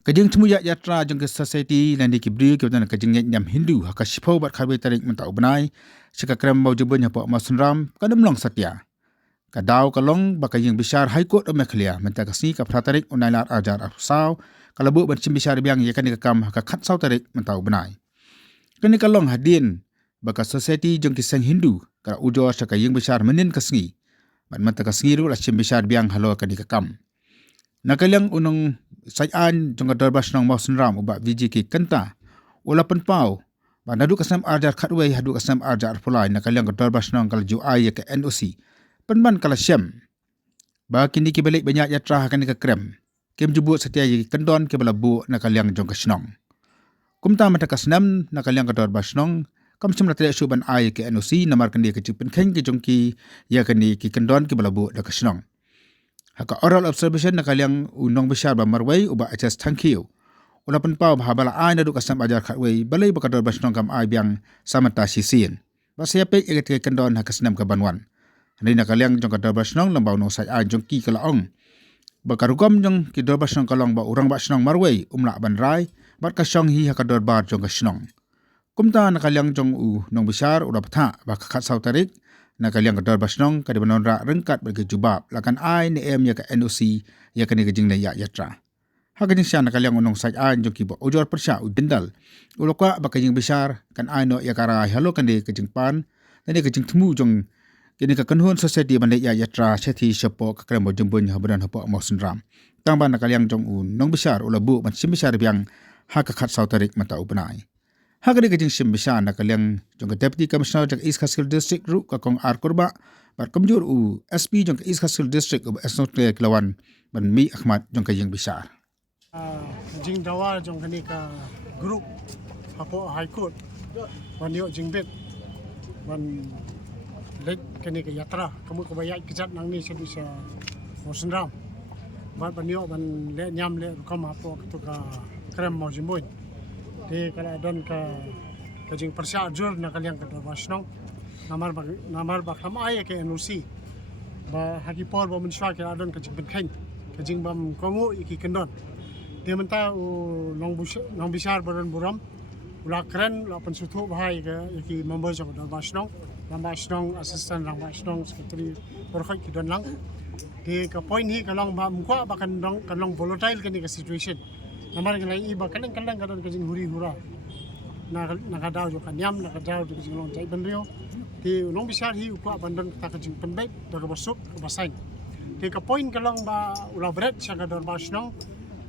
Kajing temu yatra jong ke society lan di kibri ke tan kajing nyam Hindu haka shipau bat kharbe tarik mentau benai sika krem mau jebun hapa masunram kadam long satya kadau kalong bakajing bishar high court meklia menta kasni ka pratarik unailar ajar afsau kalabu ban sim bishar biang yakan ka kam haka khat sau tarik mentau benai kani kalong hadin baka society jong ki sang Hindu ka ujo saka ying bishar menin kasni ban menta kasni ru la sim bishar biang halo kani ka kam nakalang unong sayan jong darbas nang masunram uba VGK kanta ula penpau ba nadu kasam arjar khatwei hadu kasam arjar pulai nakalang darbas nang kal ju ai ke NOC penban kala syam ba kini ki balik banyak yatra hakan ke krem kem jubut setia yi kendon ke balabu nakalang jong kasnong kumta mata kasnam nakalang darbas nang kam chim latre suban ai ke NOC namar kandi ke chipen kheng ke jongki ya kani ki kendon ke balabu da kasnong haka oral observation nakalang unong bishar ba marwai uba HS thankiu ula penpau bahabala ai nadu kasam ajar khatwei balai bakador basnong kam ai biang samata sisin ba siape eget ke kendon hakasnam ka banwan ni nakalang jong kador basnong lambau no sai ai jong ki kalaong bakarugam jong ki dor basnong kalong ba urang basnong marwai umla ban rai bat kasong hi hakador bar jong kasnong kumta nakalang jong u nong bishar ula patha ba khat sau tarik nakalang kador basnong kadibanon ra rengkat bagi jubab lakan ai ni em ya ka NOC ya kani gejing na ya yatra hakajing sya nakalang unong sai an jong kibo ujor persya udendal ulokwa bakajing besar kan ai no ya kara halo kani gejing pan tani gejing temu jong kini ka kanhun society ban ya yatra sethi sepo ka krem jembun habadan hapo masunram tangban nakalang jong unong besar ulabu ban sim besar biang hakakhat sautarik mata upanai Hagari kajing simbisa nakalang jong Deputy Commissioner jong East Khasil District ru ka kong Arkurba bar kamjur u SP jong East Khasil District u Esnotle Klawan ban Mi Ahmad jong kajing bisar. Jing dawa jong kani ka group hapo High Court ban yo jing bet ban let kani ka yatra kamu ka bayai kejat nang ni sa Mosenram ban yo ban le nyam le kam hapo to ka krem mau jimboin di kala don ka kajing persya jur na kaliang ka basnong namar bakam ay ke NOC ba haki por ba menswa ke adon kajing benkain kajing bam komu iki kendon dia menta nong bisar baron buram ula keren la pensutu bahai ke iki member jong ka basnong assistant rang basnong secretary berkhoi ki don lang di ka point hi kalong ba mukwa ba kanong volatile kani ka situation namar ngalai iba kadang kadon kajing huri hura nakadaw jo kanyam nakadaw jo kajing long jai benrio ti long bisar hi ukwa bandon ta kajing penbaik daga basuk basain ti ka point kalong ba ula bret sa kador basnong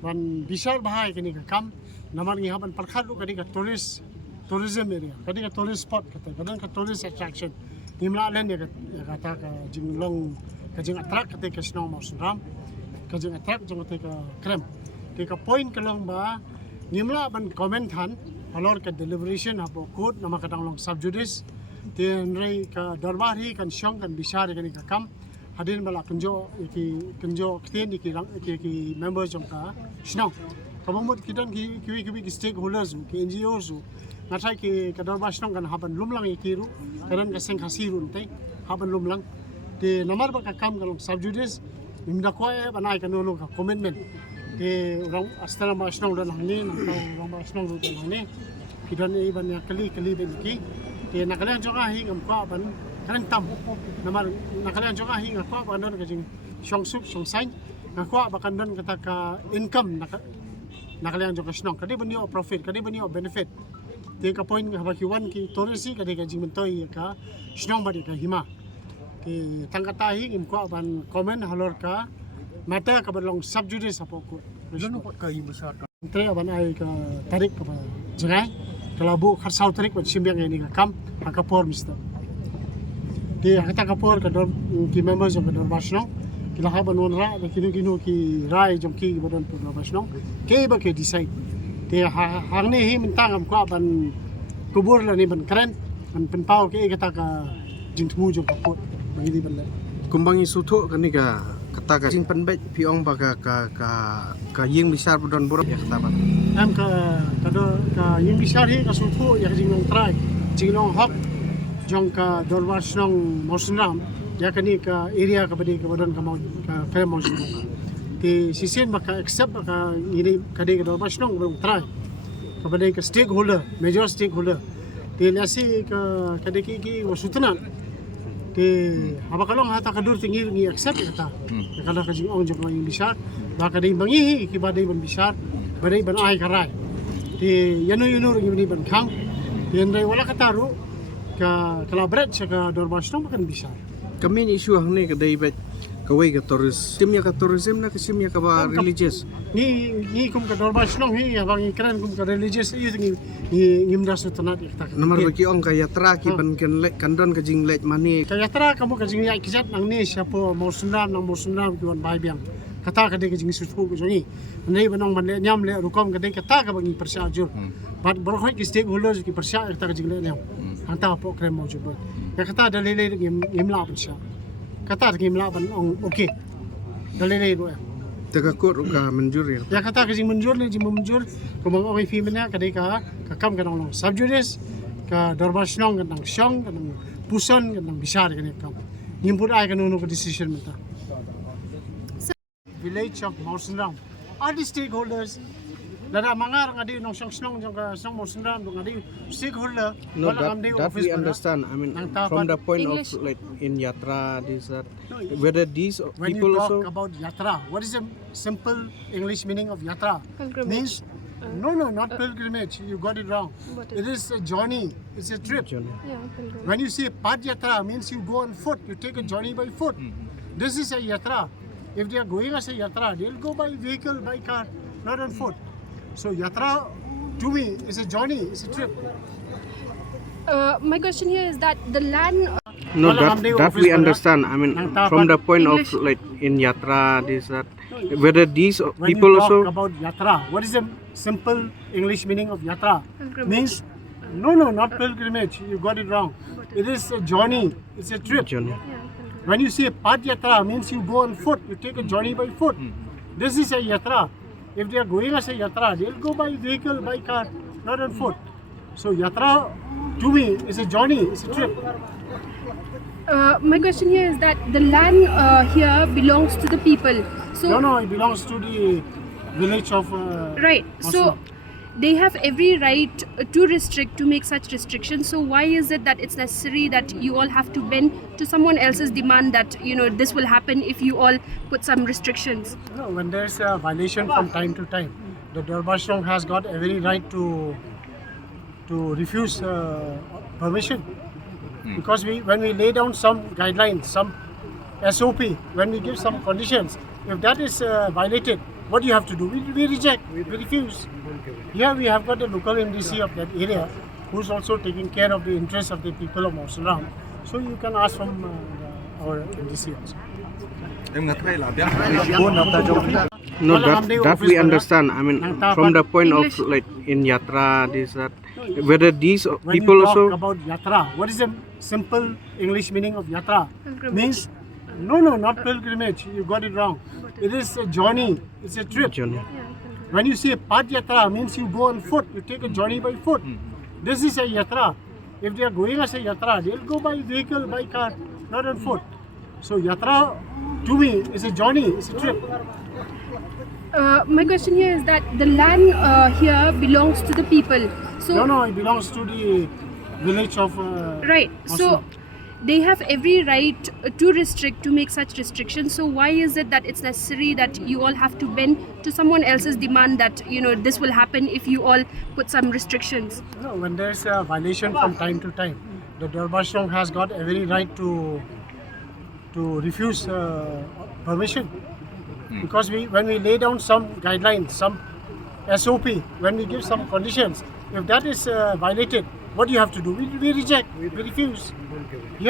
ban bisar bahai kini ka kam namar ngi haban parkhat lu kadi ka tourism area kadi ka tourist spot kata kadang ka tourist attraction nimla len ya kata ka jing long kajing attract kata ka snow masunram kajing attract jong kata ka krem Tika point kalong ba nimla ban komentan alor ka deliberation hapo court nama kadang long subjudice tinrei ka darbari kan syong kan bisar kan ka kam hadin bala kenjo kten iki members jong ka snong kamamut kidan ki stakeholders ki NGOs ngatai ki ka darbar snong kan haban lumlang ikiru kadan ka seng khasiru tai haban lumlang ti namar ba ka kam kalong subjudice nimda ko banai kan no ka commitment di orang astana masnong dan hangni orang masnong dan hangni kidan i ban kali benki di nakalang joka hi ngam kwa ban kan tam namar nakalang joka hi ngam kwa ban don kajing syong sup syong sain ngakwa bakan don kata ka income nakalang joka snong kadi bani o profit kadi bani o benefit di ka point nga bakiwan ki torisi kadi kajing mentoi ka snong badi ka hima di tangkata hi ngam kwa ban komen halor ka mata ka balong subjudice apo ko Lano ka besar ka. Tre aban ay ka tarik ka jengay kalabu kharsau tarik wat simbiang ini ka kam hakapor mister di hakata kapor ka dor ki members of the basnong kila haban wonra da kinu ki rai jom ki bodon pu basnong ke ba ke decide di harne hi mentang am ko aban kubur la ni ban keren ban penpau ke kata ka jingtmu jom kapor bangidi ban Kumbangi sutu kan ni ka kata ka sing penbet piong ba ka ying besar bodon borok ya kata ba. Am ka ying besar hi ka sutu ya jing long try jing long hok jong ka dorwas nong mosenram ya kani ka area ka badi ka bodon ka mau ka kaya mau Ti sisin maka accept maka ini kadai ke Dorbas nong belum try. Kepada ke stakeholder, major stakeholder. Ti nasi ke kadai ki wasutunan. Ti apa kalau hata kadur tinggi ni accept kata. Kalau kajing ong jom yang besar, ba kadai bangi ki badai ban besar, badai ban ai karai. Ti yanu ni ban kang. Ti ndai wala kataru ka collaborate sa ka Dorbas nong makan besar. Kami ni isu hang ni kadai bet kawai ka tourism na kasim ya ka ba religious. Ni kum ka Dorbas nong hi abang ikran kum ka religious iu ni ngimda sutanat ikta. Namar bagi ong ka yatra ki ban kandon ka jing lek mani. Kaya yatra kamu ka jing yak kijat nang ni siapa mau sundam kiwan bai biang. Kata ka de ka jing susu ko jongi. Nei banong ban le nyam le rukom ka de kata ka bangi persya jur. Bat borok ki stakeholders ki persya kata ka jing le nyam. Anta po krem mo jubot. Ya kata dalile ngimla persya. Kata ngimla ban ong okey. Dalile do. Tagakot ka manjur ya. Ya kata ka jing menjur kumang okay female ka de ka kam ka nong subjudice ka Dorbas nong ka nang syong ka nang puson ka nang bisar ka ni kam. Ngimpur ay ka nuno ka decision mata. Village of Mausenram. All the stakeholders. Lada mangar ngadi nong syong jong ka syong Mausenram dong ngadi stakeholder. No, wala kam de that office we pada. understand. I mean, Nang from tapat the point English. of like in yatra, this that, No, whether these When people you talk also. about yatra, what is the simple English meaning of yatra? Pilgrimage. Means no, not pilgrimage. You got it wrong. What It is a journey. It's a trip. Yeah, pilgrimage. When you say pad yatra, means you go on foot. You take a journey by foot. This is a yatra. If they are going as a yatra, they'll go by vehicle, by car, not on foot. So yatra, to me, is a journey. It's a trip. My question here is that the land. No, Wala kam de that office we pada. understand. I mean, Nang tapat from the point English. of like in yatra, this that, whether these When people you talk also. about yatra, what is the simple English meaning of yatra? Pilgrimage. Means no, not pilgrimage. You got it wrong. It is a journey. It's a trip. Journey. Yeah, pilgrimage. When you say pad yatra, means you go on foot. You take a journey by foot. This is a yatra. If they are going as a yatra, they'll go by vehicle, by car, not on foot. So yatra, to me, is a journey. It's a trip. My question here is that the land here belongs to the people. So No, it belongs to the village of. right. So they have every right to restrict, to make such restrictions. So why is it that it's necessary that you all have to bend to someone else's demand that this will happen if you all put some restrictions? No, when there's a violation from time to time, the Dorbas nong has got every right to refuse permission. Because when we lay down some guidelines, some SOP, when we give some conditions, if that is violated, what do you have to do? We reject, we refuse. Here we have got the local MDC of that area who's also taking care of the interests of the people of Mausenram. So you can ask from our MDC also. No, Wala kam de that office we pada. understand. I mean, Nang from tapat the point English. of like in yatra, this that, whether these When people you talk also. about yatra, what is the simple English meaning of yatra? Pilgrimage. Means no, not pilgrimage. You got it wrong. It is a journey. It's a trip. Journey. Yeah, pilgrimage. When you say pad yatra, means you go on foot. You take a journey by foot. This is a yatra. If they are going as a yatra, they'll go by vehicle, by car, not on foot. So yatra, to me, is a journey. It's a trip. My question here is that the land here belongs to the people. So No, it belongs to the village of. right. So Mausenram. they have every right to restrict, to make such restrictions. So why is it that it's necessary that you all have to bend to someone else's demand that this will happen if you all put some restrictions? No, when there's a violation from time to time, the Dorbas nong has got every right to refuse permission. Because when we lay down some guidelines, some SOP, when we give some conditions, if that is violated, what do you have to do? We reject, we refuse. Here